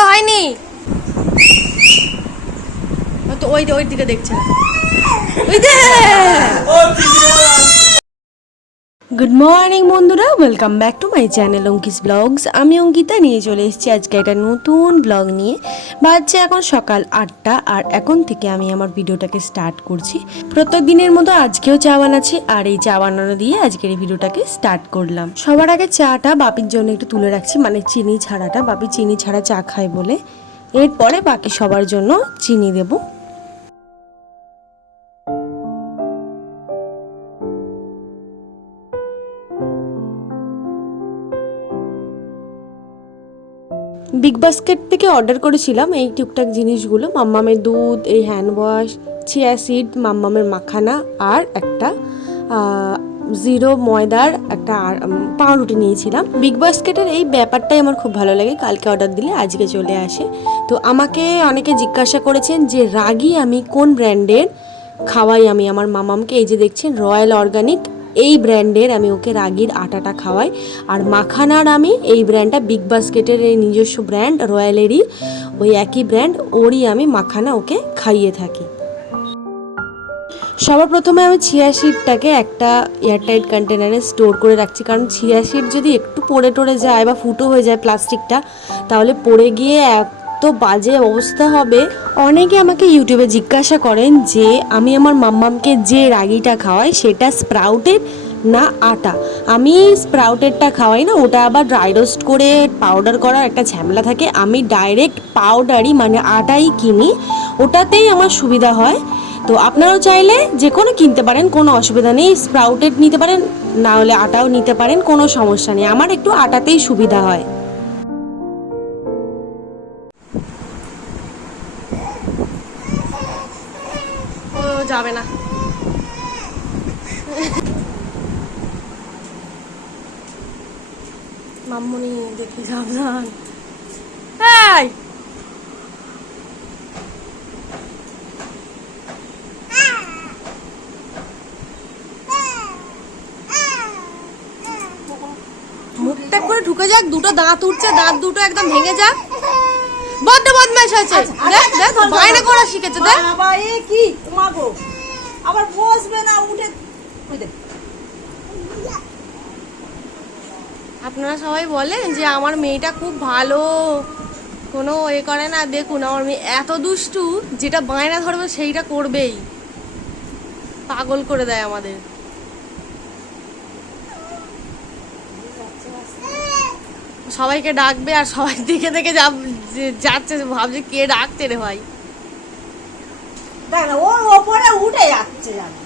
এখনও হয়নি। তো ওই ওই দিকে দেখছে। ওই দে গুড মর্নিং বন্ধুরা। Welcome back to my channel Ankis vlogs আমি অঙ্কিতা, নিয়ে চলে এসেছি আজকে একটা নতুন ব্লগ নিয়ে। বাজছে এখন সকাল আটটা, আর এখন থেকে আমি আমার ভিডিওটাকে স্টার্ট করছি। প্রত্যেক দিনের মতো আজকেও চা বানাচ্ছি, আর এই চা বানানো দিয়ে আজকের এই ভিডিওটাকে স্টার্ট করলাম। সবার আগে চাটা বাপির জন্য একটু তুলে রাখছি মানে চিনি ছাড়াটা। বাপি চিনি ছাড়া চা খায় বলে। এরপরে বাকি সবার জন্য চিনি দেবো। বিগ বাস্কেট থেকে অর্ডার করেছিলাম এই টুকটাক জিনিসগুলো, মাম্মামের দুধ, এই হ্যান্ড ওয়াশ চিয়া সিড মাম্মামের মাখানা আর একটা জিরো ময়দার একটা পাউরুটি নিয়েছিলাম। বিগ বাস্কেটের এই ব্যাপারটাই আমার খুব ভালো লাগে, কালকে অর্ডার দিলে আজকে চলে আসে। তো আমাকে অনেকে জিজ্ঞাসা করেছেন যে, রাগি আমি কোন ব্র্যান্ডের খাওয়াই আমি আমার মামামকে এই যে দেখছেন রয়্যাল অর্গানিক এই ব্র্যান্ডের আমি ওকে রাগির আটাটা খাওয়াই। আর মাখানার আমি এই ব্র্যান্ডটা বিগ বাস্কেটের এই নিজস্ব ব্র্যান্ড রয়্যালেরই ওই একই ব্র্যান্ড, ওরই আমি মাখানা ওকে খাইয়ে থাকি। সবার প্রথমে আমি চিয়া সিডটাকে একটা এয়ারটাইট কন্টেনারে স্টোর করে রাখছি। কারণ সিড যদি একটু পড়ে টড়ে যায় বা ফুটো হয়ে যায় প্লাস্টিকটা তাহলে পড়ে গিয়ে এত বাজে অবস্থা হবে। অনেকে আমাকে ইউটিউবে জিজ্ঞাসা করেন যে, আমি আমার মাম্মামকে যে রাগিটা খাওয়াই, সেটা স্প্রাউটেড না আটা? আমি স্প্রাউটেডটা খাওয়াই না, ওটা আবার ড্রাই রোস্ট করে পাউডার করার একটা ঝামেলা থাকে। আমি ডাইরেক্ট পাউডারই মানে আটাই কিনি, ওটাতেই আমার সুবিধা হয়। তো আপনারাও চাইলে যে কোনো কিনতে পারেন, কোনো অসুবিধা নেই। স্প্রাউটেড নিতে পারেন, না হলে আটাও নিতে পারেন, কোনো সমস্যা নেই। আমার একটু আটাতেই সুবিধা হয়। যাবে না। মাম্মনি দেখি সাবধান। মুখটা করে ঢুকে যাক, দুটো দাঁত উঠছে, দাঁত দুটো একদম ভেঙে যাক। বড্ড বদমাশ আছে। দেখ দেখ বায়না করা শিখেছে দেখ। বাবা এ কি? মাগো আবার বসবে না উঠে ওই দেখ। আপনারা সবাই বলেন যে আমার মেয়েটা খুব ভালো। কোনো এ করে না দেখুন আমার মেয়ে এত দুষ্টু যেটা বায়না ধরবে সেইটা করবেই। পাগল করে দেয় আমাদের। সবাইকে ডাকবে আর সবাই দিকে দেখে যাব- যে- যাচ্ছে ভাবছে কে ডাকছে রে ভাই। দেখ না ওর ওপরে উঠে যাচ্ছে জানো।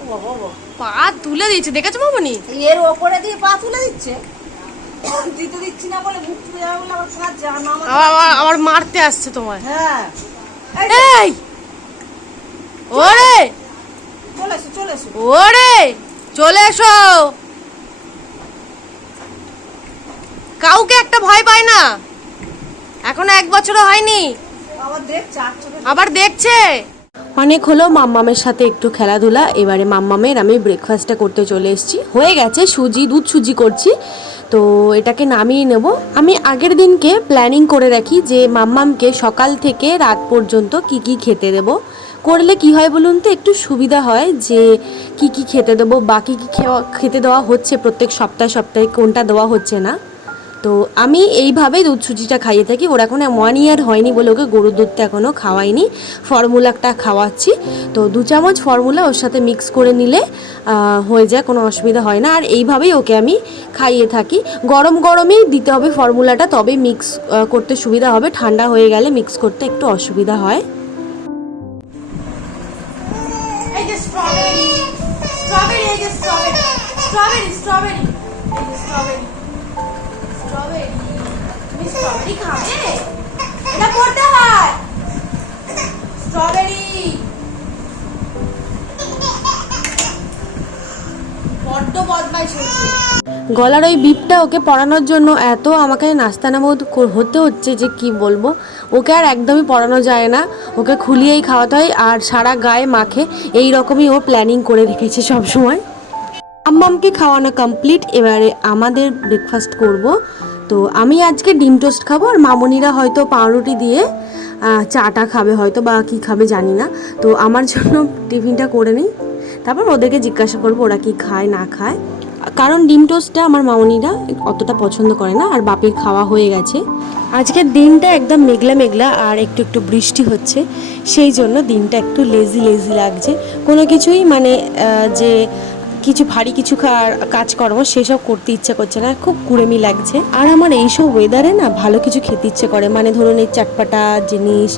ও বাবা, ও বাবা। পা তুলে দিয়েছে দেখেছ মামনি? এর ওপরে দিয়ে পা তুলে দিচ্ছে? দিতে দিচ্ছি না বলে মুখ তুলে যাবে বলে আবার কাঁদছে আর মামা আবার আবার- আবার মারতে আসছে তোমায়। হ্যাঁ। এই! ওরে! চলে এসো চলে এসো। ওরে! চলে এসো! কাউকে একটা ভয় পায় না। এখনও এক বছরও হয়নি। আবার দেখছে অনেক হলো মাম্মামের সাথে একটু খেলাধুলা এবারে মাম্মামের আমি ব্রেকফাস্টটা করতে চলে এসেছি। হয়ে গেছে সুজি দুধ সুজি করছি। তো এটাকে নামিয়ে নেব। আমি আগের দিনকে প্ল্যানিং করে রাখি যে মাম্মামকে সকাল থেকে রাত পর্যন্ত কি কি খেতে দেব। করলে কি হয় বলুন তো? একটু সুবিধা হয় যে কি কি খেতে দেবো বা কী খেতে দেওয়া হচ্ছে প্রত্যেক সপ্তাহে সপ্তাহে কোনটা দেওয়া হচ্ছে না। তো আমি এইভাবেই দুধ সুজিটা খাইয়ে থাকি। ওর এখন ওয়ান ইয়ার হয়নি বলে ওকে গরুর দুধটা এখনও খাওয়াইনি। ফর্মুলাটা খাওয়াচ্ছি। তো দু চামচ ফর্মুলা ওর সাথে মিক্স করে নিলে হয়ে যায়, কোনো অসুবিধা হয় না। আর এইভাবেই ওকে আমি খাইয়ে থাকি। গরম গরমেই দিতে হবে ফর্মুলাটা, তবে মিক্স করতে সুবিধা হবে। ঠান্ডা হয়ে গেলে মিক্স করতে একটু অসুবিধা হয়। এই যে স্ট্রবেরি স্ট্রবেরি এই তুমি স্ট্রবেরি খাবে? এটা পড়তে হয়। স্ট্রবেরি বড্ড বদমাইশ গলার ওই বিপটা ওকে পড়ানোর জন্য এত আমাকে নাস্তানাবোধ হতে হচ্ছে যে কি বলব? ওকে আর একদমই পড়ানো যায় না। ওকে খুলিয়েই খাওয়াতে হয় আর সারা গায়ে মাখে। এই রকমই ও প্ল্যানিং করে রেখেছে সবসময়। আম্মামকে খাওয়ানো কমপ্লিট এবারে আমাদের ব্রেকফাস্ট করব। তো আমি আজকে ডিম টোস্ট খাব আর মামনিরা হয়তো পাউরুটি দিয়ে চাটা খাবে হয়তো বা কি খাবে জানি না। তো আমার জন্য টিফিনটা করে নিই। তারপর ওদেরকে জিজ্ঞাসা করব ওরা কি খায়, না খায়। কারণ ডিম টোস্টটা আমার মামনিরা অতটা পছন্দ করে না আর বাপির খাওয়া হয়ে গেছে। আজকের দিনটা একদম মেঘলা মেঘলা আর একটু একটু বৃষ্টি হচ্ছে। সেই জন্য দিনটা একটু লেজি লেজি লাগছে। কোনো কিছুই মানে যে কিছু ভারী কিছু কাজকর্ম সেসব করতে ইচ্ছে করছে না, খুব কুড়েমি লাগছে। আর আমার এইসব ওয়েদারে না ভালো কিছু খেতে ইচ্ছে করে মানে ধরুন এই চাটপাটা জিনিস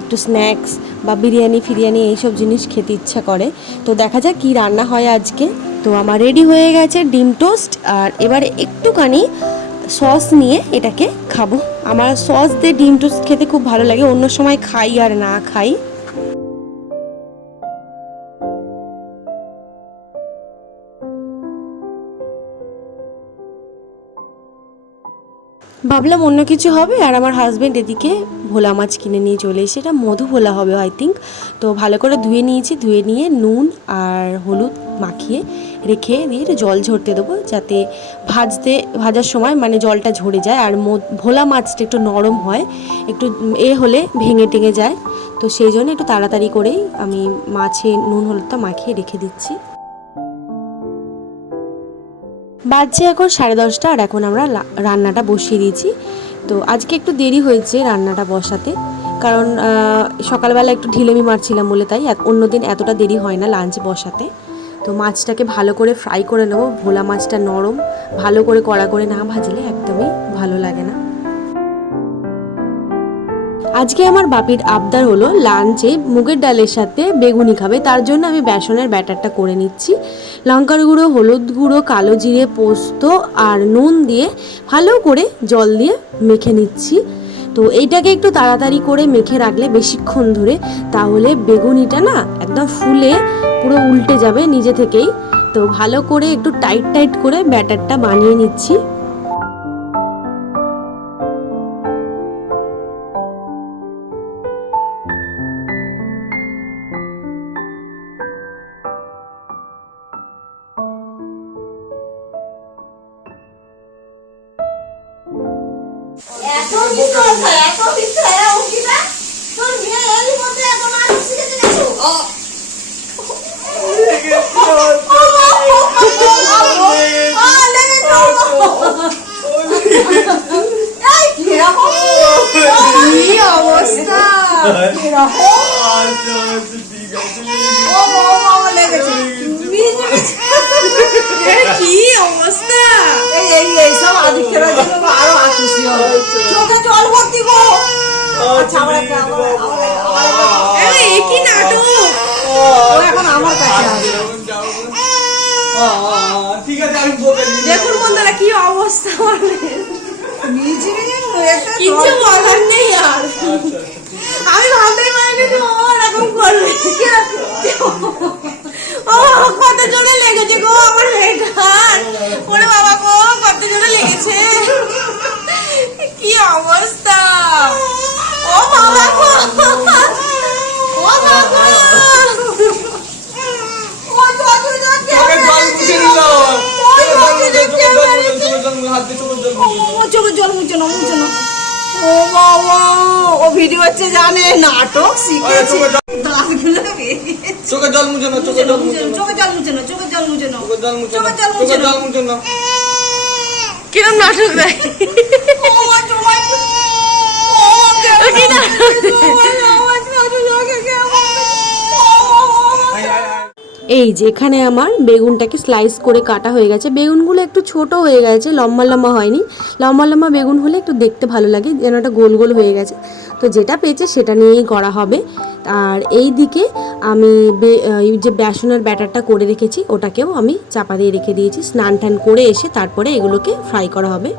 একটু স্ন্যাক্স বা বিরিয়ানি ফিরিয়ানি এইসব জিনিস খেতে ইচ্ছা করে। তো দেখা যাক কী রান্না হয় আজকে। তো আমার রেডি হয়ে গেছে ডিম টোস্ট, আর এবারে একটুখানি সস নিয়ে এটাকে খাব। আমার সস দিয়ে ডিম টোস্ট খেতে খুব ভালো লাগে, অন্য সময় খাই আর না খাই। ভাবলাম অন্য কিছু হবে আর আমার হাজব্যান্ড এদিকে ভোলা মাছ কিনে নিয়ে চলে এসে, এটা মধু ভোলা হবে আই থিঙ্ক তো ভালো করে ধুয়ে নিয়েছি, ধুয়ে নিয়ে নুন আর হলুদ মাখিয়ে রেখে দিয়ে জল ঝরতে দেবো যাতে ভাজতে, ভাজার সময় মানে জলটা ঝরে যায়। আর ভোলা মাছটা একটু নরম হয়, একটু এ হলে ভেঙে টেঙে যায়। তো সেই জন্য একটু তাড়াতাড়ি করেই আমি মাছে নুন, হলুদটা মাখিয়ে রেখে দিচ্ছি। বাজছে এখন সাড়ে দশটা আর এখন আমরা রান্নাটা বসিয়ে দিয়েছি। তো আজকে একটু দেরি হয়েছে রান্নাটা বসাতে। কারণ সকালবেলা একটু ঢিলেমি মারছিলাম বলে তাই অন্যদিন এতটা দেরি হয় না লাঞ্চ বসাতে। তো মাছটাকে ভালো করে ফ্রাই করে নেব। ভোলা মাছটা নরম, ভালো করে কড়া করে না ভাজলে একদমই ভালো লাগে না। আজকে আমার বাপির আবদার হলো লাঞ্চে মুগের ডালের সাথে বেগুনি খাবে, তার জন্য আমি বেসনের ব্যাটারটা করে নিচ্ছি। লঙ্কার গুঁড়ো, হলুদ গুঁড়ো, কালো জিরে পোস্ত আর নুন দিয়ে ভালো করে জল দিয়ে মেখে নিচ্ছি। তো এইটাকে একটু তাড়াতাড়ি করে মেখে রাখলে বেশিক্ষণ ধরে, তাহলে বেগুনিটা না একদম ফুলে পুরো উল্টে যাবে নিজে থেকেই। তো ভালো করে একটু টাইট টাইট করে ব্যাটারটা বানিয়ে নিচ্ছি। লেগেছে, এই, কীরকম? কি অবস্থা? কীরকম? ও, ও, ও, লেগেছে। মিজি, মিজি। কি অবস্থা এই, এই, এই সব আদিক্ষেরা জন্য আরও আতুষি হবে। চোখে জল ভর্তি গো। আচ্ছা, আমার একটা, আমার একটা, আমার একটা, আমার একটা। কি নাটক ও এখন আমার কাছে আছে। ঠিক আছে আমি বলে দিই দেখুন বন্ধুরা কি অবস্থা মানে এটা বলার নেই আর। আমি ভাবতেই পারিনি যে ও এরকম করবে। ও কত জোরে লেগেছে গো আমার মেয়েটার ওরে বাবা গো কত জোরে লেগেছে। কি অবস্থা ও বাবা গো ও বাবা ও যত যত চোখে জল মুছে নিল ও চোখে জল মুছে না মুছে না ও বাবা ও ভিডিও হচ্ছে জানে নাটক শিখেছে। দাঁতগুলো চোখে জল মুছে না চোখে জল মুছে চোখে জল মুছে না চোখে জল মুছে না চোখে জল মুছে না চোখে জল মুছে না। কিরম নাটক দেয় ও মা তোমার ও কে কি নাটক এই যে এখানে আমার বেগুনটাকে স্লাইস করে কাটা হয়ে গেছে। বেগুনগুলো একটু ছোট হয়ে গেছে, লম্বা লম্বা হয়নি। লম্বা লম্বা বেগুন হলে একটু দেখতে ভালো লাগে, যেন একটা গোল গোল হয়ে গেছে। তো যেটা পেয়েছে সেটা নিয়েই করা হবে। আর এই দিকে আমি যে বেসনের ব্যাটারটা করে রেখেছি, ওটাকেও আমি চাপা দিয়ে রেখে দিয়েছি। স্নান টান করে এসে তারপরে এগুলোকে ফ্রাই করা হবে।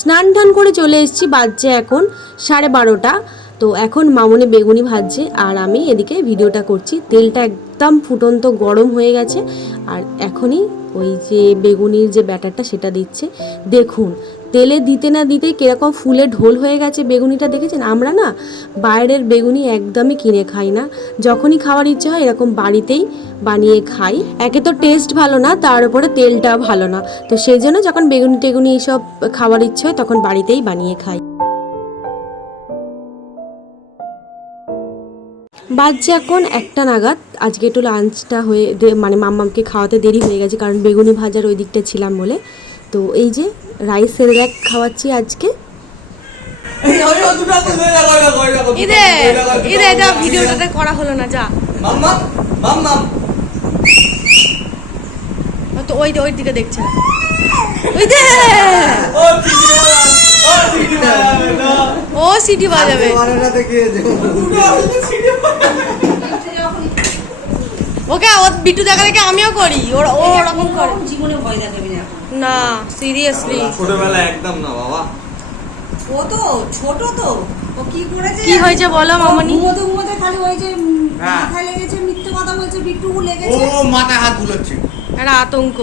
স্নান টান করে চলে এসেছি, বাজছে এখন সাড়ে বারোটা। তো এখন মামনি বেগুনি ভাজছে আর আমি এদিকে ভিডিওটা করছি। তেলটা একদম ফুটন্ত গরম হয়ে গেছে আর এখনই ওই যে বেগুনির যে ব্যাটারটা সেটা দিচ্ছে। দেখুন, তেলে দিতে না দিতেই কীরকম ফুলে ঢোল হয়ে গেছে বেগুনিটা দেখেছেন? আমরা না বাইরের বেগুনি একদমই কিনে খাই না। যখনই খাওয়ার ইচ্ছে হয় এরকম বাড়িতেই বানিয়ে খাই। একে তো টেস্ট ভালো না, তার উপরে তেলটা ভালো না। তো সেই জন্য যখন বেগুনি টেগুনি এইসব খাওয়ার ইচ্ছে হয় তখন বাড়িতেই বানিয়ে খাই। বাজছে এখন একটা নাগাদ আজকে একটু লাঞ্চটা হয়ে মানে মাম্মামকে খাওয়াতে দেরি হয়ে গেছে কারণ বেগুনি ভাজার ওই দিকটা ছিলাম বলে তো এই যে রাইসের র্যাক খাওয়াচ্ছি আজকে। ভিডিওটাতে করা হলো না যা মাম্মা, মাম্মা। তো ওই ওই দিকে দেখছে না। ওই দে ও, চিঠি মারা, ও, চিঠি মারা, না। ও সিটি বাজাবে। ওকে ও বিটু দেখা দেখে আমিও করি। ওর ও ওরকম করে। জীবনে ভয় দেখাবি না না সিরিয়াসলি ছোটবেলায় একদম না বাবা। ও তো ছোট তো। ও কি করেছে কি হয়েছে বলো মামনি। ঘুমোতে ঘুমোতে খালি ওই যে হ্যাঁ। মাথায় লেগেছে মিথ্যে কথা বলছে বিট্টু ও লেগেছে মাথায় হাত বুলাচ্ছে। একটা আতঙ্ক।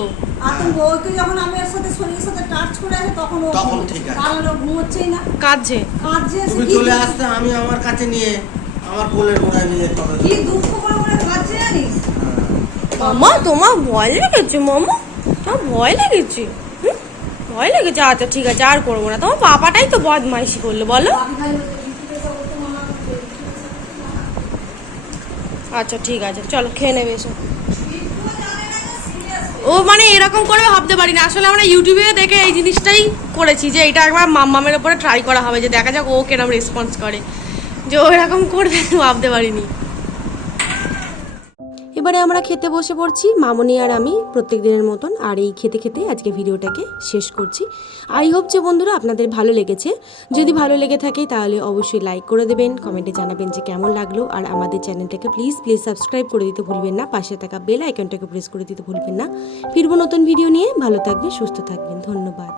আতঙ্ক ওকে যখন আমি ওর সাথে শরীরের সাথে টাচ করে আছে তখন ও তখন ঠিক আছে। কারণ ও ঘুমোচ্ছেই না। কাঁদছে। কাঁদছে তুমি চলে আসতে আমি আমার কাছে নিয়ে আমার কোলের গোড়ায় নিয়ে চলে কি দুঃখ করে করে কাঁদছে জানিস? মামা তোমার ভয় লেগেছে মামা। তোমার ভয় লেগেছে হুম? ভয় লেগেছে। আচ্ছা ঠিক আছে আর করব না। তোমার পাপাটাই তো বদমাইশি করল বলো। আচ্ছা ঠিক আছে চলো খেয়ে নেবে এসো বিট্টুও জানে না যে serious ও মানে এরকম করে ভাবতে পারি না আসলে আমরা ইউটিউবে দেখে এই জিনিসটাই করেছি যে এটা একবার মাম্মামের ওপরে ট্রাই করা হবে, যে দেখা যাক ও কেরম রেসপন্স করে। যে ও এরকম করবে, ভাবতে পারিনি। এবারে আমরা খেতে বসে পড়ছি। মামনি আর আমি প্রত্যেক দিনের মতন আর এই খেতে খেতে আজকে ভিডিওটাকে শেষ করছি। আই হোপ যে বন্ধুরা আপনাদের ভালো লেগেছে। যদি ভালো লেগে থাকে তাহলে অবশ্যই লাইক করে দেবেন, কমেন্টে জানাবেন যে কেমন লাগল। আর আমাদের চ্যানেলটাকে প্লিজ প্লিজ সাবস্ক্রাইব করে দিতে ভুলবেন না। পাশে থাকা বেল আইকনটাকে প্রেস করে দিতে ভুলবেন না। ফিরবো নতুন ভিডিও নিয়ে। ভালো থাকবেন, সুস্থ থাকবেন। ধন্যবাদ।